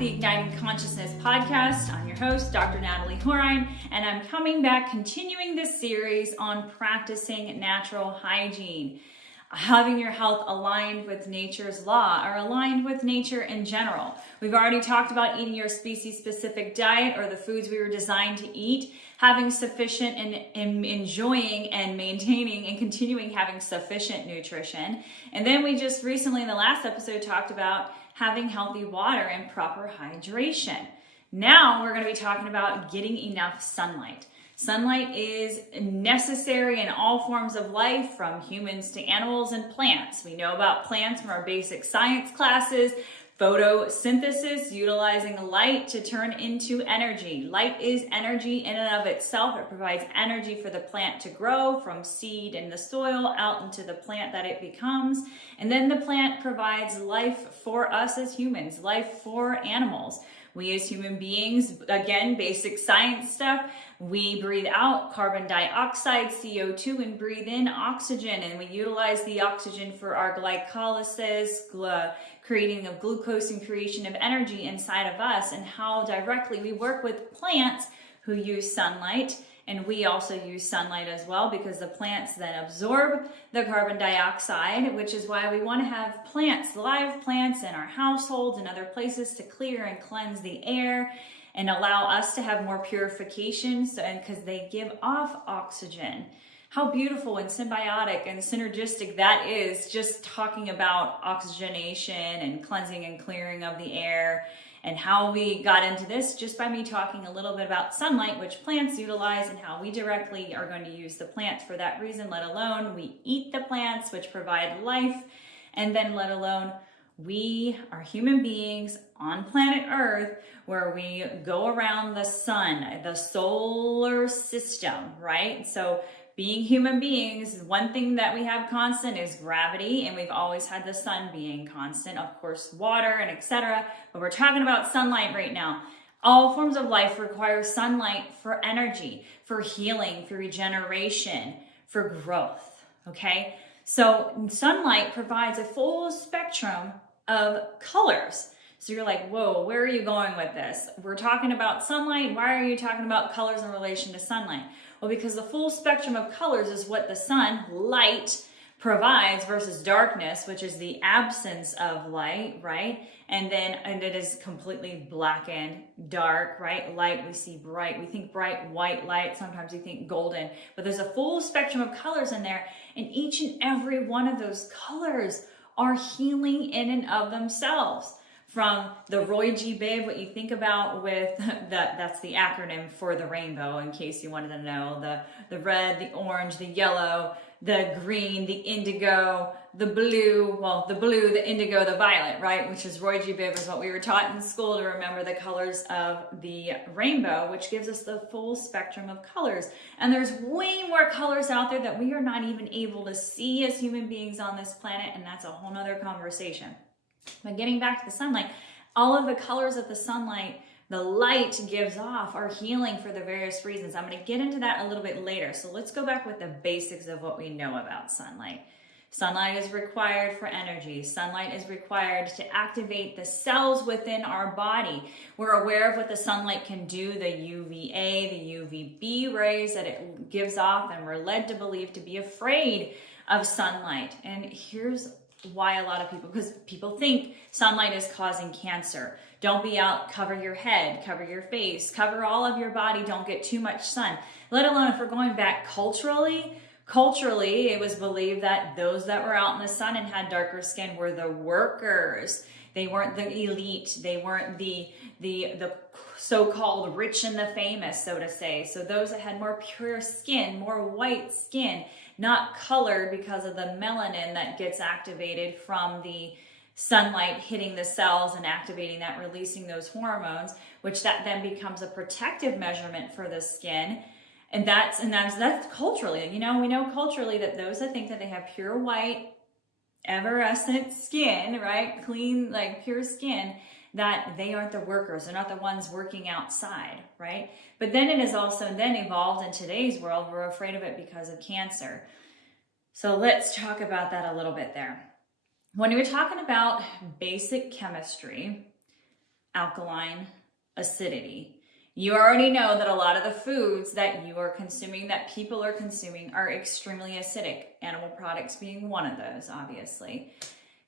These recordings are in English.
the Igniting Consciousness podcast. I'm your host, Dr. Natalie Horine, and I'm coming back continuing this series on practicing natural hygiene, having your health aligned with nature's law or aligned with nature in general. We've already talked about eating your species-specific diet or the foods we were designed to eat, having sufficient and enjoying and maintaining and continuing having sufficient nutrition. And then we just recently in the last episode talked about having healthy water and proper hydration. Now we're going to be talking about getting enough sunlight. Sunlight is necessary in all forms of life, from humans to animals and plants. We know about plants from our basic science classes. Photosynthesis, utilizing light to turn into energy. Light is energy in and of itself. It provides energy for the plant to grow from seed in the soil out into the plant that it becomes. And then the plant provides life for us as humans, life for animals. We as human beings, again, basic science stuff, we breathe out carbon dioxide, CO2, and breathe in oxygen. And we utilize the oxygen for our glycolysis, creating of glucose and creation of energy inside of us, and how directly we work with plants who use sunlight. And we also use sunlight as well, because the plants then absorb the carbon dioxide, which is why we want to have plants, live plants in our households and other places to clear and cleanse the air and allow us to have more purification, because they give off oxygen. How beautiful and symbiotic and synergistic that is, just talking about oxygenation and cleansing and clearing of the air. And how we got into this just by me talking a little bit about sunlight, which plants utilize, and how we directly are going to use the plants for that reason, let alone we eat the plants, which provide life, and then let alone we are human beings on planet Earth, where we go around the sun, the solar system, right? So being human beings, one thing that we have constant is gravity, and we've always had the sun being constant, of course, water and etc. But we're talking about sunlight right now. All forms of life require sunlight for energy, for healing, for regeneration, for growth, okay? So sunlight provides a full spectrum of colors. So you're like, whoa, where are you going with this? We're talking about sunlight. Why are you talking about colors in relation to sunlight? Well, because the full spectrum of colors is what the sun, light, provides versus darkness, which is the absence of light, right? And it is completely blackened, dark, right? Light, we see bright. We think bright white light. Sometimes we think golden. But there's a full spectrum of colors in there. And each and every one of those colors are healing in and of themselves. From the Roy G. Biv, what you think about with that's the acronym for the rainbow, in case you wanted to know, the red, the orange, the yellow, the green, the indigo, the blue, the indigo, the violet, right? Which is Roy G. Biv, is what we were taught in school to remember the colors of the rainbow, which gives us the full spectrum of colors. And there's way more colors out there that we are not even able to see as human beings on this planet, and that's a whole nother conversation. But getting back to the sunlight, all of the colors of the sunlight, the light gives off, are healing for the various reasons. I'm going to get into that a little bit later. So let's go back with the basics of what we know about sunlight. Sunlight is required for energy. Sunlight is required to activate the cells within our body. We're aware of what the sunlight can do, the UVA, the UVB rays that it gives off, and we're led to believe to be afraid of sunlight. And here's why a lot of people, because people think sunlight is causing cancer. Don't be out, cover your head, cover your face, cover all of your body, don't get too much sun. Let alone, if we're going back culturally, it was believed that those that were out in the sun and had darker skin were the workers. They weren't the elite. They weren't the so-called rich and the famous, so to say. So those that had more pure skin, more white skin, not colored because of the melanin that gets activated from the sunlight hitting the cells and activating that, releasing those hormones, which that then becomes a protective measurement for the skin. And that's culturally, we know culturally that those that think that they have pure white, evanescent skin, right? Clean, like pure skin, that they aren't the workers. They're not the ones working outside, right? But then it is also then evolved in today's world. We're afraid of it because of cancer. So let's talk about that a little bit there. When we're talking about basic chemistry, alkaline, acidity. You already know that a lot of the foods that you are consuming, that people are consuming, are extremely acidic. Animal products being one of those, obviously.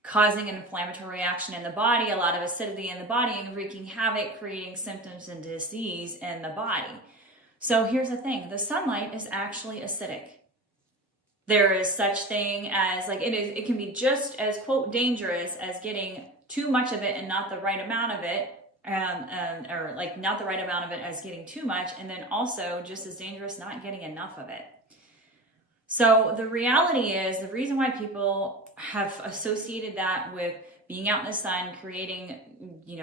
Causing an inflammatory reaction in the body, a lot of acidity in the body, and wreaking havoc, creating symptoms and disease in the body. So here's the thing, the sunlight is actually acidic. There is such thing as, like, it can be just as, quote, dangerous as getting too much of it and not the right amount of it, or like not the right amount of it as getting too much, and then also just as dangerous not getting enough of it. So the reality is, the reason why people have associated that with being out in the sun, creating,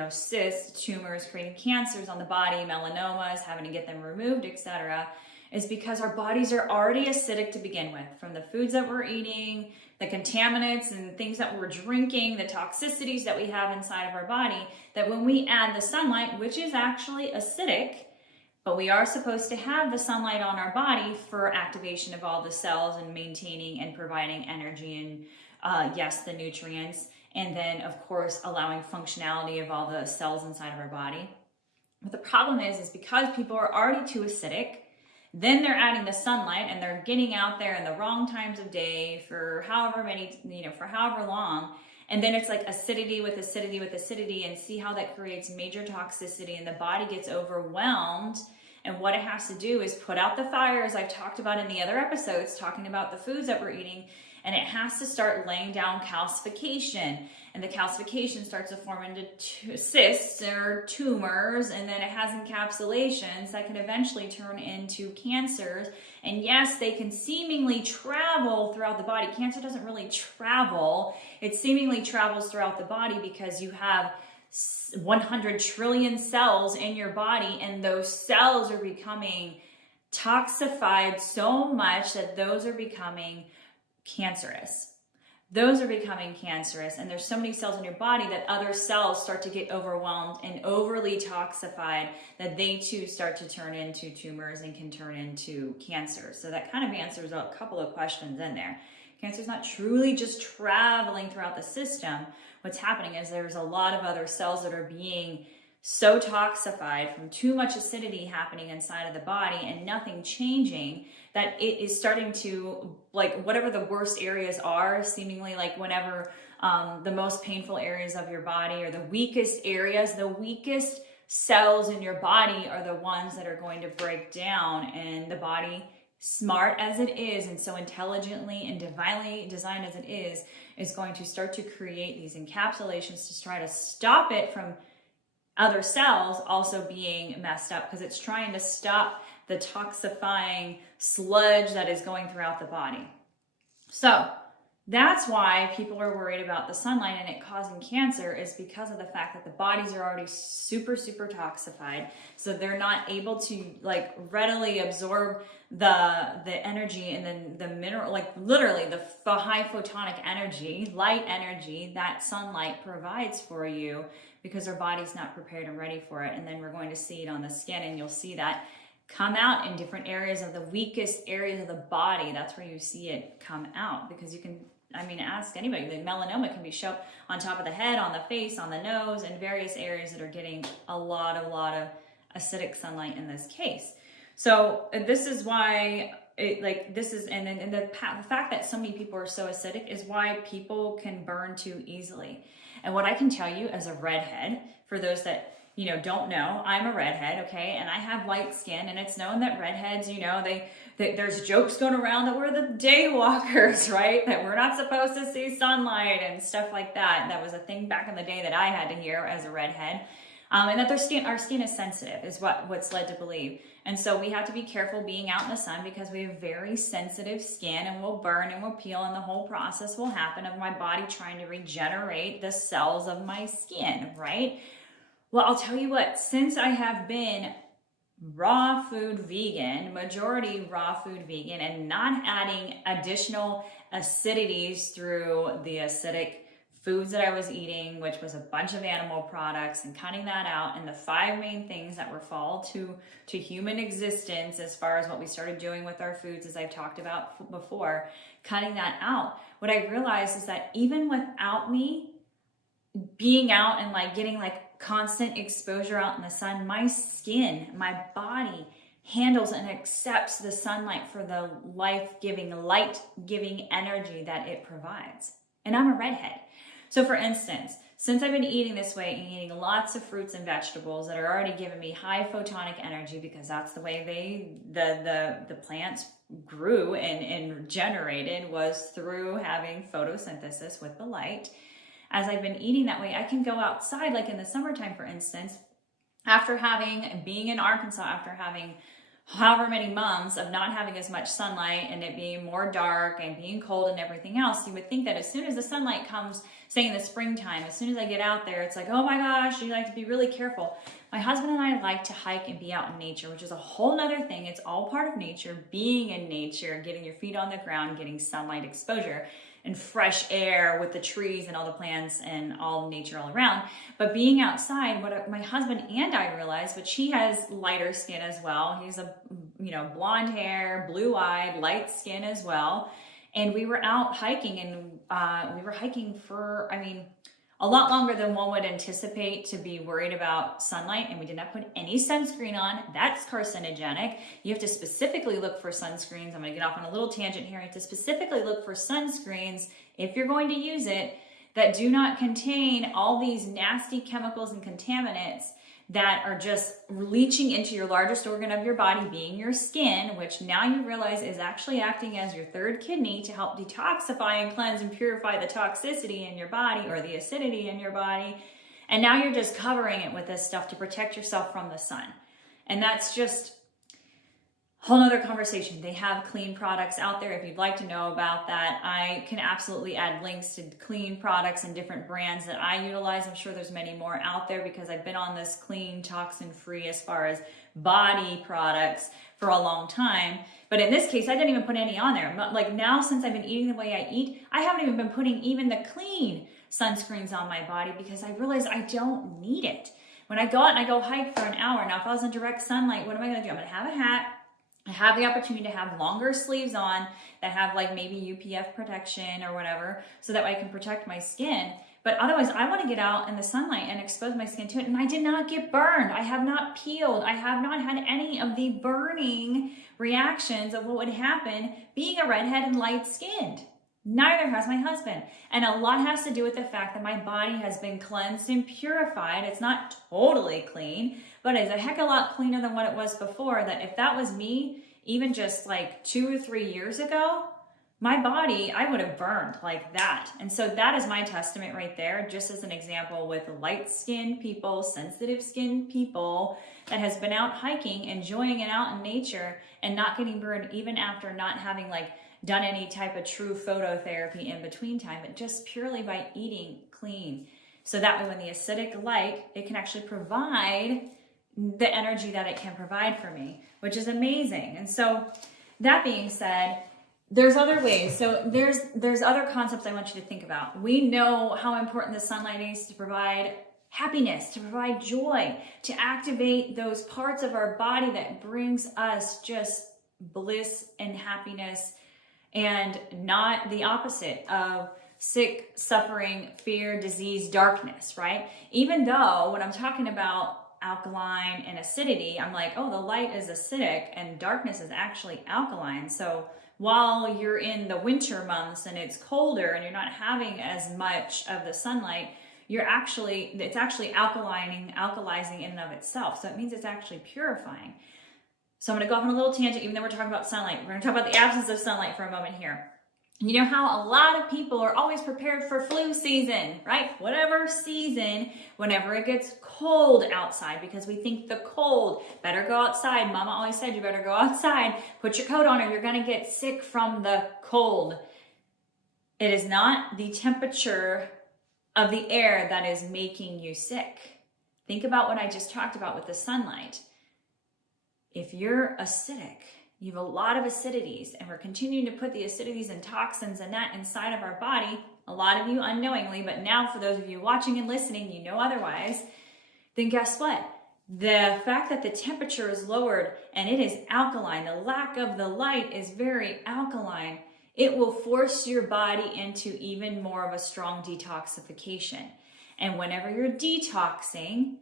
cysts, tumors, creating cancers on the body, melanomas, having to get them removed, etc., is because our bodies are already acidic to begin with, from the foods that we're eating, the contaminants and things that we're drinking, the toxicities that we have inside of our body, that when we add the sunlight, which is actually acidic, but we are supposed to have the sunlight on our body for activation of all the cells and maintaining and providing energy and, yes, the nutrients, and then, of course, allowing functionality of all the cells inside of our body. But the problem is because people are already too acidic, then they're adding the sunlight and they're getting out there in the wrong times of day for however long. And then it's like acidity with acidity with acidity, and see how that creates major toxicity, and the body gets overwhelmed. And what it has to do is put out the fires I've talked about in the other episodes, talking about the foods that we're eating, and it has to start laying down calcification. And the calcification starts to form into cysts or tumors, and then it has encapsulations that can eventually turn into cancers. And yes, they can seemingly travel throughout the body. Cancer doesn't really travel. It seemingly travels throughout the body because you have 100 trillion cells in your body, and those cells are becoming toxified so much that those are becoming cancerous. Those are becoming cancerous, and there's so many cells in your body that other cells start to get overwhelmed and overly toxified that they too start to turn into tumors and can turn into cancer. So that kind of answers a couple of questions in there. Cancer is not truly just traveling throughout the system. What's happening is there's a lot of other cells that are being so toxified from too much acidity happening inside of the body and nothing changing, that it is starting to, like, whatever the worst areas are, seemingly, like whenever the most painful areas of your body or the weakest areas, the weakest cells in your body are the ones that are going to break down. And the body, smart as it is and so intelligently and divinely designed as it is going to start to create these encapsulations to try to stop it from other cells also being messed up, because it's trying to stop the toxifying sludge that is going throughout the body. So that's why people are worried about the sunlight and it causing cancer, is because of the fact that the bodies are already super, super toxified. So they're not able to, like, readily absorb the energy and then the mineral, like literally the high photonic energy, light energy that sunlight provides for you, because our body's not prepared and ready for it. And then we're going to see it on the skin, and you'll see that come out in different areas of the weakest areas of the body. That's where you see it come out, because you can, ask anybody. The melanoma can be shown on top of the head, on the face, on the nose, and various areas that are getting a lot of acidic sunlight in this case. So this is why the fact that so many people are so acidic is why people can burn too easily. And what I can tell you as a redhead, for those that don't know, I'm a redhead, okay, and I have light skin, and it's known that redheads, there's jokes going around that we're the day walkers, right? That we're not supposed to see sunlight and stuff like that. That was a thing back in the day that I had to hear as a redhead. And that our skin is sensitive is what's led to believe. And so we have to be careful being out in the sun, because we have very sensitive skin, and we'll burn and we'll peel, and the whole process will happen of my body trying to regenerate the cells of my skin, right? Well, I'll tell you what, since I have been raw food vegan, majority raw food vegan, and not adding additional acidities through the acidic foods that I was eating, which was a bunch of animal products, and cutting that out, and the 5 main things that were fall to human existence as far as what we started doing with our foods, as I've talked about before, cutting that out, what I realized is that even without me being out and getting constant exposure out in the sun, my skin, my body handles and accepts the sunlight for the life-giving, light-giving energy that it provides. And I'm a redhead. So for instance, since I've been eating this way and eating lots of fruits and vegetables that are already giving me high photonic energy, because that's the way the plants grew and generated, was through having photosynthesis with the light. As I've been eating that way, I can go outside, like in the summertime, for instance, being in Arkansas, after having however many months of not having as much sunlight and it being more dark and being cold and everything else, you would think that as soon as the sunlight comes, say in the springtime, as soon as I get out there, it's like, oh my gosh, you have to be really careful. My husband and I like to hike and be out in nature, which is a whole nother thing. It's all part of nature, being in nature, getting your feet on the ground, getting sunlight exposure and fresh air with the trees and all the plants and all nature all around. But being outside, what my husband and I realized, but he has lighter skin as well. He's a, blonde hair, blue-eyed, light skin as well. And we were out hiking, and we were hiking for, a lot longer than one would anticipate to be worried about sunlight, and we did not put any sunscreen on. That's carcinogenic. You have to specifically look for sunscreens. I'm going to get off on a little tangent here. You have to specifically look for sunscreens, if you're going to use it, that do not contain all these nasty chemicals and contaminants that are just leaching into your largest organ of your body, being your skin, which now you realize is actually acting as your third kidney to help detoxify and cleanse and purify the toxicity in your body or the acidity in your body. And now you're just covering it with this stuff to protect yourself from the sun. And that's just a whole nother conversation. They have clean products out there. If you'd like to know about that, I can absolutely add links to clean products and different brands that I utilize. I'm sure there's many more out there because I've been on this clean, toxin-free as far as body products for a long time. But in this case, I didn't even put any on there. Like now, since I've been eating the way I eat, I haven't even been putting even the clean sunscreens on my body because I realize I don't need it. When I go out and I go hike for an hour, now if I was in direct sunlight, what am I going to do? I'm going to have a hat. I have the opportunity to have longer sleeves on that have like maybe UPF protection or whatever, so that way I can protect my skin. But otherwise, I want to get out in the sunlight and expose my skin to it. And I did not get burned. I have not peeled. I have not had any of the burning reactions of what would happen being a redhead and light-skinned. Neither has my husband. And a lot has to do with the fact that my body has been cleansed and purified. It's not totally clean, but it's a heck of a lot cleaner than what it was before. That if that was me, even just like 2 or 3 years ago, my body, I would have burned like that. And so that is my testament right there, just as an example with light-skinned people, sensitive-skinned people that has been out hiking, enjoying it out in nature and not getting burned even after not having like done any type of true phototherapy in between time, but just purely by eating clean. So that way when the acidic light, it can actually provide the energy that it can provide for me, which is amazing. And so that being said, there's other ways. So there's other concepts I want you to think about. We know how important the sunlight is to provide happiness, to provide joy, to activate those parts of our body that brings us just bliss and happiness, and not the opposite of sick, suffering, fear, disease, darkness, right? Even though when I'm talking about alkaline and acidity, I'm like, oh, the light is acidic and darkness is actually alkaline. So while you're in the winter months and it's colder and you're not having as much of the sunlight, it's actually alkalizing in and of itself. So it means it's actually purifying. So I'm going to go off on a little tangent, even though we're talking about sunlight. We're going to talk about the absence of sunlight for a moment here. You know how a lot of people are always prepared for flu season, right? Whatever season, whenever it gets cold outside, because we think the cold, better go outside. Mama always said you better go outside, put your coat on or you're going to get sick from the cold. It is not the temperature of the air that is making you sick. Think about what I just talked about with the sunlight. If you're acidic, you have a lot of acidities, and we're continuing to put the acidities and toxins and that inside of our body, a lot of you unknowingly, but now for those of you watching and listening, you know otherwise, then guess what? The fact that the temperature is lowered and it is alkaline, the lack of the light is very alkaline, it will force your body into even more of a strong detoxification. And whenever you're detoxing,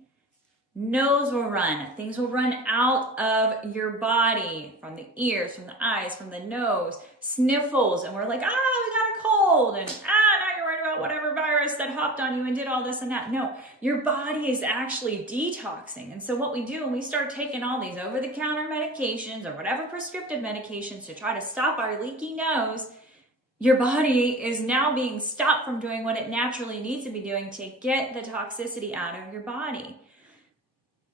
nose will run. Things will run out of your body, from the ears, from the eyes, from the nose, sniffles. And we're like, we got a cold. And now you're worried about whatever virus that hopped on you and did all this and that. No, your body is actually detoxing. And so what we do when we start taking all these over-the-counter medications or whatever prescriptive medications to try to stop our leaky nose, your body is now being stopped from doing what it naturally needs to be doing to get the toxicity out of your body.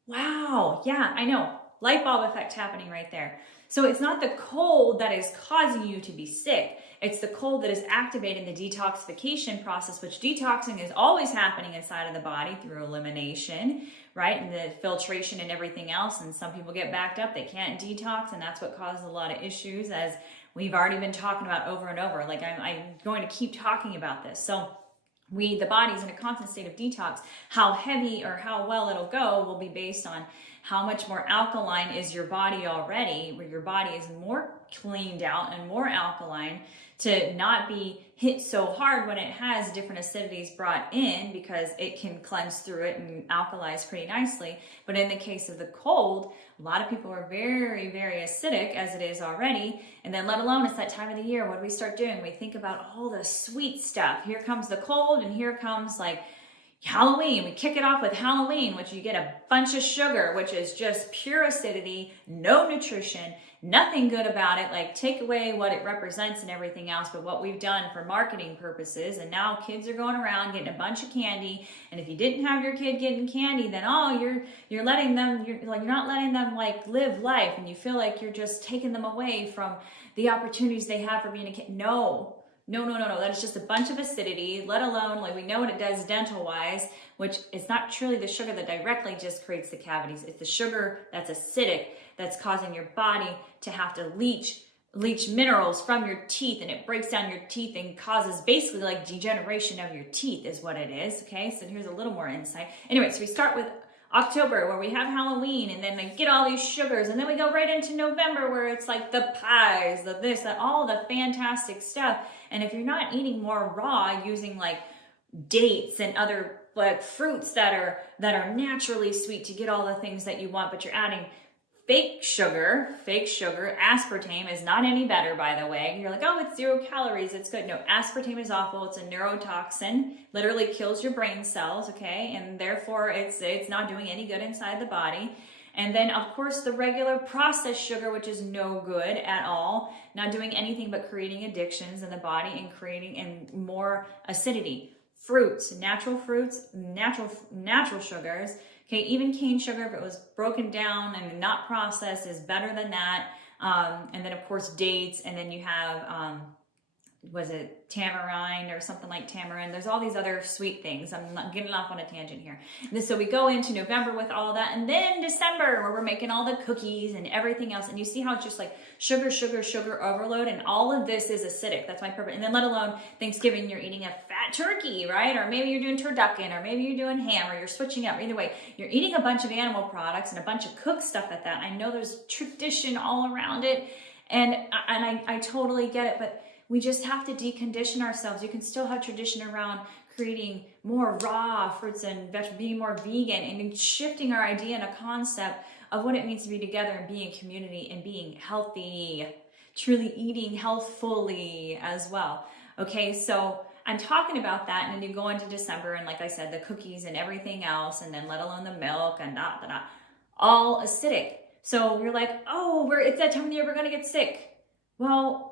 Wow, yeah, I know. Light bulb effect happening right there. So it's not the cold that is causing you to be sick. It's the cold that is activating the detoxification process, which detoxing is always happening inside of the body through elimination, right? And the filtration and everything else. And some people get backed up, they can't detox, and that's what causes a lot of issues, as we've already been talking about over and over. Like I'm going to keep talking about this. So the body's in a constant state of detox. How heavy or how well it'll go will be based on how much more alkaline is your body already, where your body is more cleaned out and more alkaline to not be hit so hard when it has different acidities brought in, because it can cleanse through it and alkalize pretty nicely. But in the case of the cold, a lot of people are very, very acidic as it is already. And then let alone it's that time of the year, what do we start doing? We think about all the sweet stuff. Here comes the cold, and here comes like Halloween. We kick it off with Halloween, which you get a bunch of sugar, which is just pure acidity, no nutrition, nothing good about it. Like, take away what it represents and everything else, but what we've done for marketing purposes. And now kids are going around getting a bunch of candy. And if you didn't have your kid getting candy, then you're letting them, you're not letting them like live life, and you feel like you're just taking them away from the opportunities they have for being a kid. No. That is just a bunch of acidity, let alone, like, we know what it does dental wise, which is not truly the sugar that directly just creates the cavities. It's the sugar that's acidic that's causing your body to have to leach minerals from your teeth, and it breaks down your teeth and causes basically like degeneration of your teeth is what it is. Okay, so here's a little more insight. Anyway, so we start with October, where we have Halloween, and then they get all these sugars, and then we go right into November, where it's like the pies, the this, that, all the fantastic stuff. And if you're not eating more raw, using like dates and other like fruits that are naturally sweet to get all the things that you want, but you're adding fake sugar, aspartame is not any better, by the way. You're like, oh, it's 0 calories, it's good. No, aspartame is awful. It's a neurotoxin, literally kills your brain cells, okay? And therefore it's not doing any good inside the body. And then, of course, the regular processed sugar, which is no good at all, not doing anything but creating addictions in the body and creating more acidity. Fruits, natural sugars. Okay, even cane sugar, if it was broken down and not processed, is better than that. And then, of course, dates. And then you have, was it tamarind or something like tamarind? There's all these other sweet things. I'm not getting off on a tangent here. And so we go into November with all that. And then December, where we're making all the cookies and everything else. And you see how it's just like sugar overload. And all of this is acidic. That's my purpose. And then let alone Thanksgiving, you're eating a fat turkey, right? Or maybe you're doing turducken, or maybe you're doing ham, or you're switching up. Either way, you're eating a bunch of animal products and a bunch of cooked stuff at that. I know there's tradition all around it. And I totally get it. But we just have to decondition ourselves. You can still have tradition around creating more raw fruits and vegetables, being more vegan, and shifting our idea and a concept of what it means to be together and be in community and being healthy, truly eating healthfully as well. Okay, so I'm talking about that, and then you go into December, and like I said, the cookies and everything else, and then let alone the milk and all acidic. So you're like, oh, it's that time of the year we're going to get sick. Well,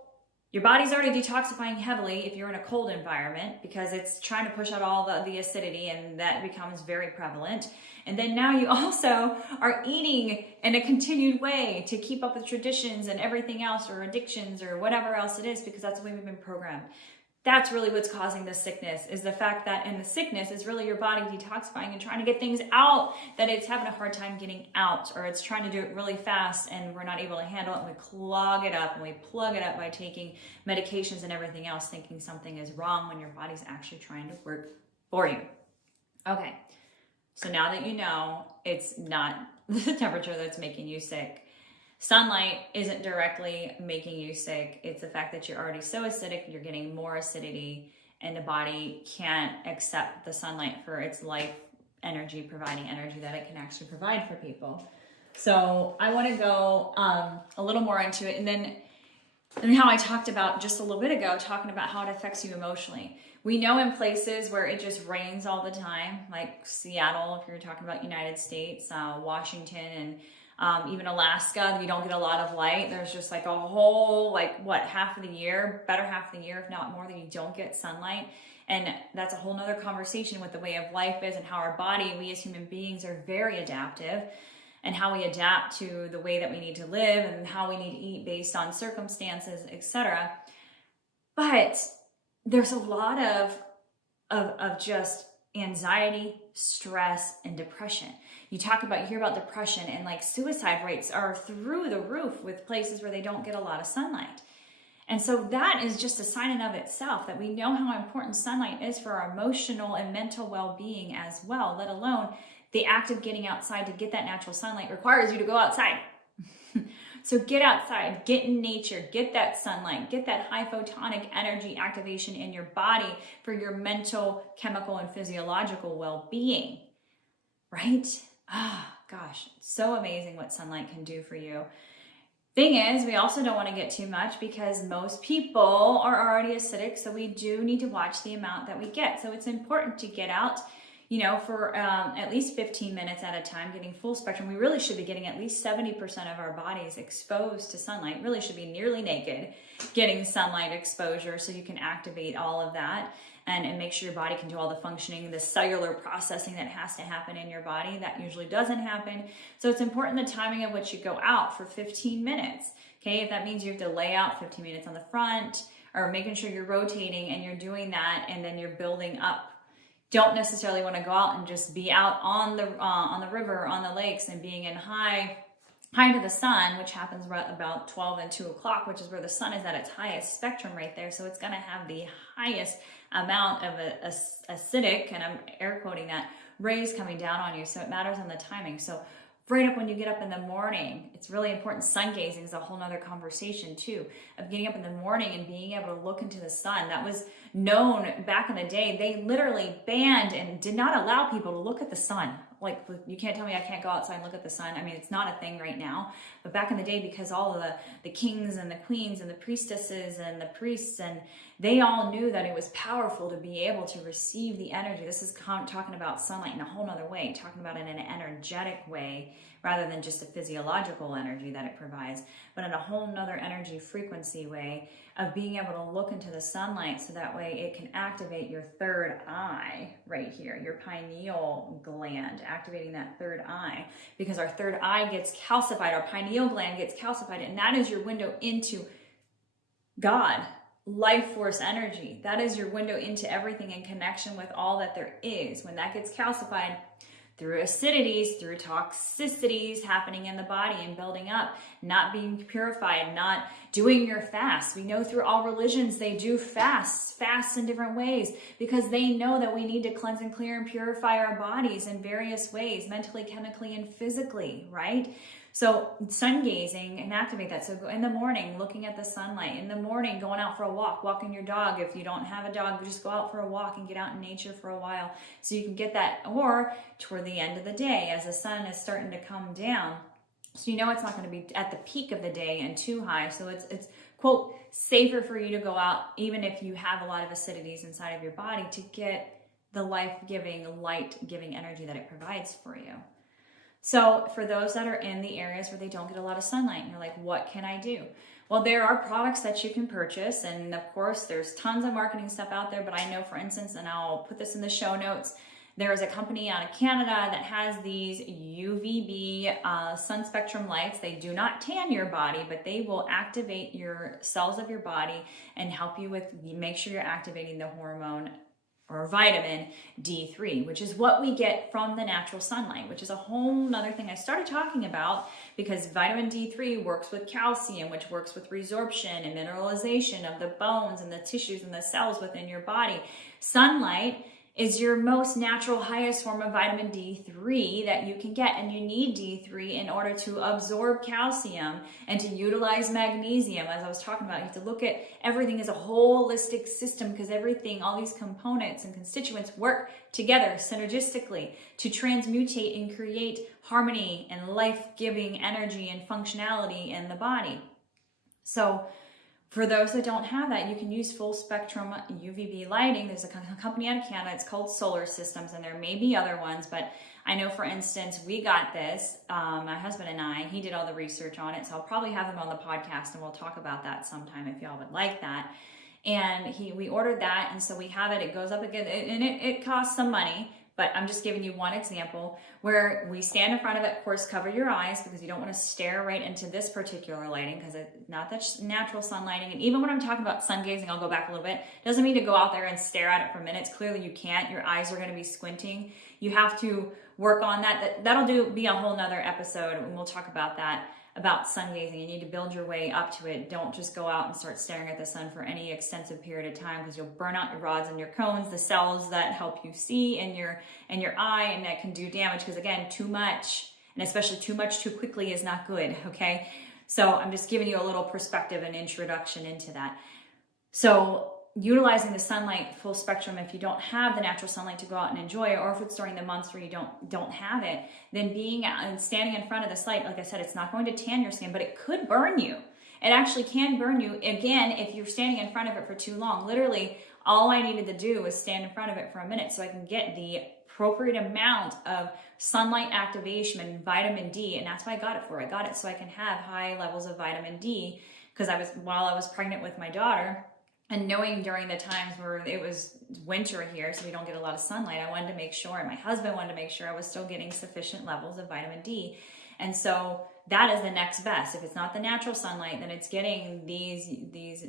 your body's already detoxifying heavily if you're in a cold environment, because it's trying to push out all the acidity, and that becomes very prevalent. And then now you also are eating in a continued way to keep up with traditions and everything else, or addictions or whatever else it is, because that's the way we've been programmed. That's really what's causing the sickness, is the fact that in the sickness is really your body detoxifying and trying to get things out that it's having a hard time getting out, or it's trying to do it really fast and we're not able to handle it, and we clog it up and we plug it up by taking medications and everything else, thinking something is wrong when your body's actually trying to work for you. Okay, so now that you know it's not the temperature that's making you sick, sunlight isn't directly making you sick. It's the fact that you're already so acidic, you're getting more acidity, and the body can't accept the sunlight for its life energy, providing energy that it can actually provide for people. So I want to go a little more into it, and then how I talked about just a little bit ago, talking about how it affects you emotionally. We know in places where it just rains all the time, like Seattle, if you're talking about United States, Washington, and even Alaska, you don't get a lot of light. There's just like a whole, half of the year, better half of the year, if not more, that you don't get sunlight. And that's a whole nother conversation with the way of life is and how our body, we as human beings, are very adaptive, and how we adapt to the way that we need to live and how we need to eat based on circumstances, etc. But there's a lot of just anxiety, stress, and depression. You hear about depression, and like suicide rates are through the roof with places where they don't get a lot of sunlight. And so that is just a sign in of itself that we know how important sunlight is for our emotional and mental well-being as well, let alone the act of getting outside to get that natural sunlight requires you to go outside. So get outside, get in nature, get that sunlight, get that high photonic energy activation in your body for your mental, chemical, and physiological well-being, right? Gosh, so amazing what sunlight can do for you. Thing is, we also don't want to get too much because most people are already acidic, so we do need to watch the amount that we get. So it's important to get out, for at least 15 minutes at a time, getting full spectrum. We really should be getting at least 70% of our bodies exposed to sunlight. Really should be nearly naked, getting sunlight exposure so you can activate all of that and make sure your body can do all the functioning, the cellular processing that has to happen in your body. That usually doesn't happen. So it's important the timing of which you go out for 15 minutes. Okay, if that means you have to lay out 15 minutes on the front, or making sure you're rotating and you're doing that, and then you're building up. Don't necessarily want to go out and just be out on the river, on the lakes, and being in high to the sun, which happens right about 12 and 2 o'clock, which is where the sun is at its highest spectrum right there. So it's going to have the highest amount of acidic, and I'm air quoting that, rays coming down on you. So it matters on the timing. So right up when you get up in the morning, it's really important. Sun gazing is a whole nother conversation too, of getting up in the morning and being able to look into the sun. That was known back in the day. They literally banned and did not allow people to look at the sun. Like, you can't tell me I can't go outside and look at the sun. I mean, it's not a thing right now, but back in the day, because all of the kings and the queens and the priestesses and the priests, and they all knew that it was powerful to be able to receive the energy. This is talking about sunlight in a whole nother way, talking about it in an energetic way, rather than just a physiological energy that it provides, but in a whole nother energy frequency way of being able to look into the sunlight, so that way it can activate your third eye right here, your pineal gland, activating that third eye, because our third eye gets calcified, our pineal gland gets calcified, and that is your window into God, life force energy. That is your window into everything in connection with all that there is. When that gets calcified, through acidities, through toxicities happening in the body and building up, not being purified, not doing your fast. We know through all religions they do fasts in different ways, because they know that we need to cleanse and clear and purify our bodies in various ways, mentally, chemically, and physically, right? So sun gazing and activate that. So in the morning, looking at the sunlight. In the morning, going out for a walk, walking your dog. If you don't have a dog, just go out for a walk and get out in nature for a while so you can get that. Or toward the end of the day, as the sun is starting to come down, so you know it's not going to be at the peak of the day and too high. So it's quote, safer for you to go out, even if you have a lot of acidities inside of your body, to get the life-giving, light-giving energy that it provides for you. So for those that are in the areas where they don't get a lot of sunlight, and you're like, what can I do? Well, there are products that you can purchase, and of course there's tons of marketing stuff out there, but I know, for instance, and I'll put this in the show notes, there is a company out of Canada that has these UVB sun spectrum lights. They do not tan your body, but they will activate your cells of your body and help you make sure you're activating the hormone or vitamin D3, which is what we get from the natural sunlight, which is a whole nother thing I started talking about, because vitamin D3 works with calcium, which works with resorption and mineralization of the bones and the tissues and the cells within your body. Sunlight is your most natural, highest form of vitamin D3 that you can get. And you need D3 in order to absorb calcium and to utilize magnesium. As I was talking about, you have to look at everything as a holistic system, because everything, all these components and constituents work together synergistically to transmutate and create harmony and life-giving energy and functionality in the body. So for those that don't have that, you can use full spectrum UVB lighting. There's a company out of Canada, it's called Solar Systems, and there may be other ones, but I know, for instance, we got this, my husband and I, he did all the research on it, so I'll probably have him on the podcast and we'll talk about that sometime if y'all would like that. And we ordered that, and so we have it, it goes up again, and it costs some money. But I'm just giving you one example where we stand in front of it. Of course, cover your eyes, because you don't want to stare right into this particular lighting, because it's not that natural sun lighting. And even when I'm talking about sun gazing, I'll go back a little bit. Doesn't mean to go out there and stare at it for minutes. Clearly you can't. Your eyes are going to be squinting. You have to work on that. That'll be a whole nother episode, and we'll talk about that, about sun gazing. You need to build your way up to it. Don't just go out and start staring at the sun for any extensive period of time, because you'll burn out your rods and your cones, the cells that help you see in your eye, and that can do damage, because again, too much, and especially too much too quickly, is not good. Okay, so I'm just giving you a little perspective and introduction into that. So utilizing the sunlight full spectrum, if you don't have the natural sunlight to go out and enjoy it, or if it's during the months where you don't have it, then being out and standing in front of this light, like I said, it's not going to tan your skin, but it could burn you. It actually can burn you, again, if you're standing in front of it for too long. Literally, all I needed to do was stand in front of it for a minute so I can get the appropriate amount of sunlight activation and vitamin D, and that's what I got it for. I got it so I can have high levels of vitamin D, because while I was pregnant with my daughter, and knowing during the times where it was winter here, so we don't get a lot of sunlight, I wanted to make sure, and my husband wanted to make sure I was still getting sufficient levels of vitamin D. And so that is the next best. If it's not the natural sunlight, then it's getting these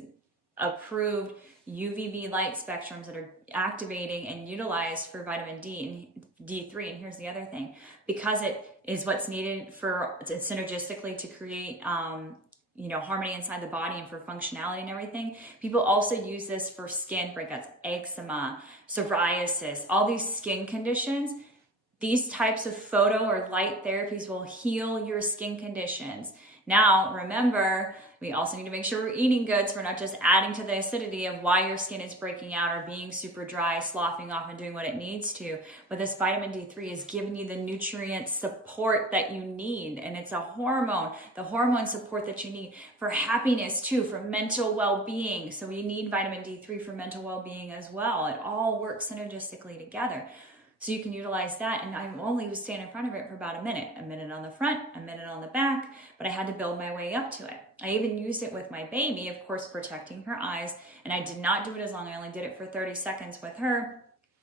approved UVB light spectrums that are activating and utilized for vitamin D and D3. And here's the other thing, because it is what's needed for synergistically to create harmony inside the body and for functionality and everything. People also use this for skin breakouts, eczema, psoriasis, all these skin conditions. These types of photo or light therapies will heal your skin conditions. Now, remember, we also need to make sure we're eating good, so we're not just adding to the acidity of why your skin is breaking out or being super dry, sloughing off and doing what it needs to. But this vitamin D3 is giving you the nutrient support that you need, and it's a hormone, the hormone support that you need for happiness too, for mental well-being. So we need vitamin D3 for mental well-being as well. It all works synergistically together. So you can utilize that, and I only was standing in front of it for about a minute on the front, a minute on the back, but I had to build my way up to it. I even used it with my baby, of course, protecting her eyes, and I did not do it as long. I only did it for 30 seconds with her,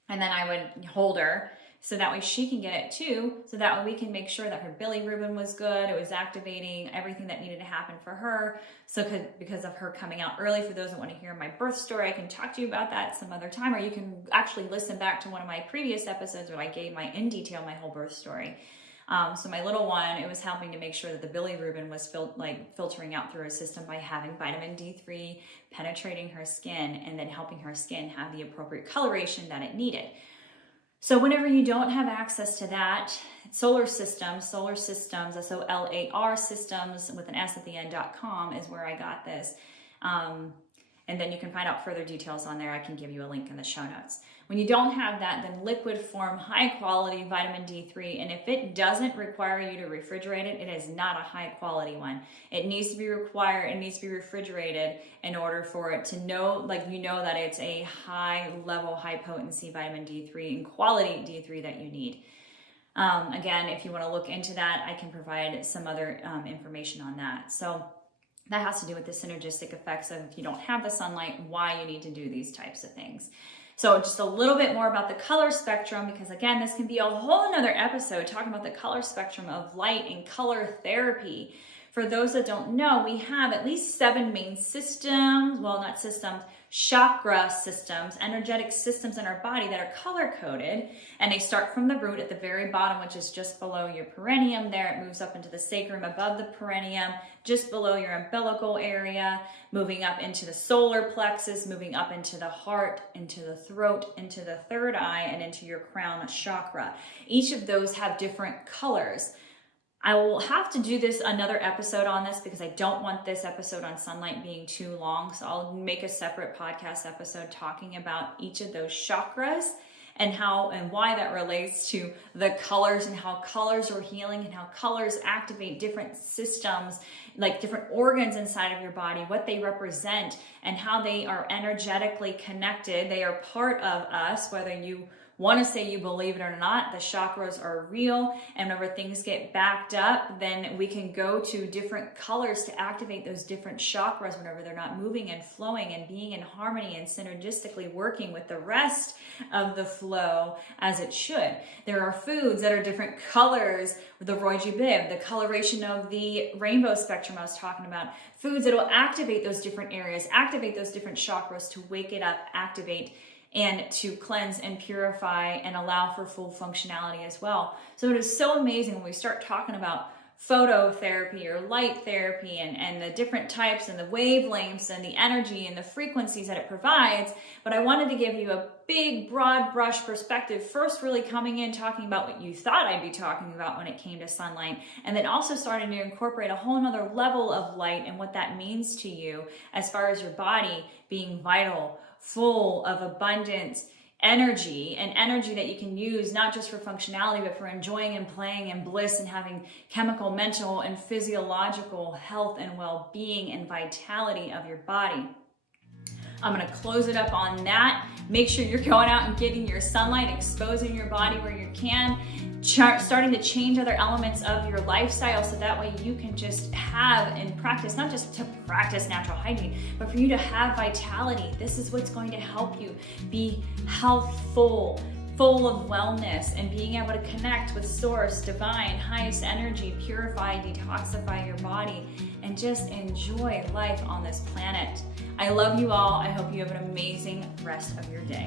and then I would hold her so that way she can get it too, so that way we can make sure that her bilirubin was good, it was activating everything that needed to happen for her. So because of her coming out early, for those that want to hear my birth story, I can talk to you about that some other time, or you can actually listen back to one of my previous episodes where I gave in detail my whole birth story. So my little one, it was helping to make sure that the bilirubin was filtering out through her system by having vitamin D3 penetrating her skin, and then helping her skin have the appropriate coloration that it needed. So whenever you don't have access to that, Solar Systems, SOLAR systems with an S at the end.com is where I got this. And then you can find out further details on there. I can give you a link in the show notes. When you don't have that, then liquid form, high quality vitamin D3. And if it doesn't require you to refrigerate it, it is not a high quality one. It needs to be refrigerated in order for it to know, that it's a high level, high potency vitamin D3 and quality D3 that you need. Again, if you want to look into that, I can provide some other information on that. So that has to do with the synergistic effects of, if you don't have the sunlight, why you need to do these types of things. So just a little bit more about the color spectrum, because again, this can be a whole nother episode talking about the color spectrum of light and color therapy. For those that don't know, we have at least 7 main systems, well, not systems, chakra systems, energetic systems in our body that are color-coded, and they start from the root at the very bottom, which is just below your perineum there. It moves up into the sacrum above the perineum, just below your umbilical area, moving up into the solar plexus, moving up into the heart, into the throat, into the third eye, and into your crown chakra. Each of those have different colors. I will have to do another episode on this because I don't want this episode on sunlight being too long. So I'll make a separate podcast episode talking about each of those chakras and how and why that relates to the colors and how colors are healing and how colors activate different systems, like different organs inside of your body, what they represent and how they are energetically connected. They are part of us, whether you want to say you believe it or not. The chakras are real, and whenever things get backed up, then we can go to different colors to activate those different chakras whenever they're not moving and flowing and being in harmony and synergistically working with the rest of the flow as it should. There are foods that are different colors, the Roy G. Biv, the coloration of the rainbow spectrum I was talking about, foods that will activate those different areas, activate those different chakras to wake it up, activate, and to cleanse and purify and allow for full functionality as well. So it is so amazing when we start talking about phototherapy or light therapy and the different types and the wavelengths and the energy and the frequencies that it provides. But I wanted to give you a big, broad brush perspective. First, really coming in, talking about what you thought I'd be talking about when it came to sunlight, and then also starting to incorporate a whole nother level of light and what that means to you as far as your body being vital, full of abundance, energy, and energy that you can use not just for functionality, but for enjoying and playing and bliss and having chemical, mental, and physiological health and well-being and vitality of your body. I'm going to close it up on that. Make sure you're going out and getting your sunlight, exposing your body where you can, starting to change other elements of your lifestyle so that way you can just have and practice, not just to practice natural hygiene, but for you to have vitality. This is what's going to help you be healthful, full of wellness, and being able to connect with source, divine, highest energy, purify, detoxify your body, and just enjoy life on this planet. I love you all. I hope you have an amazing rest of your day.